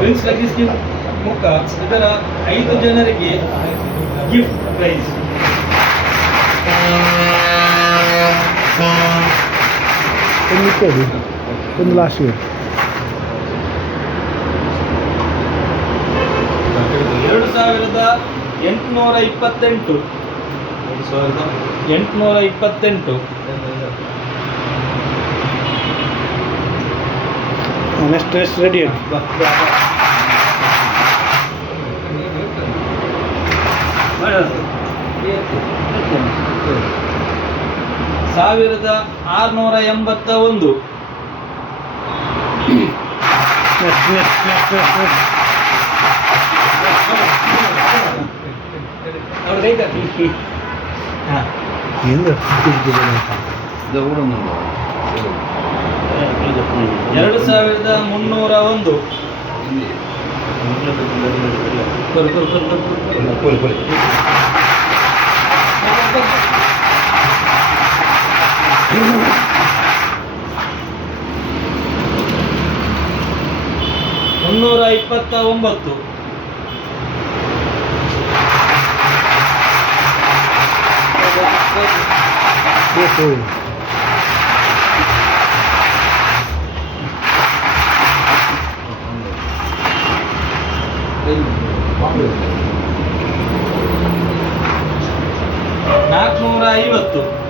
Prince luggage ಮುಖ ಇದರ 5 ಜನರಿಗೆ ಗಿಫ್ಟ್ ಪ್ರೈಸ್. ಒಂದು ಲಾಸ್ಟ್ 2828 ನೆಕ್ಸ್ಟ್ ರೆಡಿ 1681. ಏನು 2301. ಮುನ್ನೂರ 29. 450.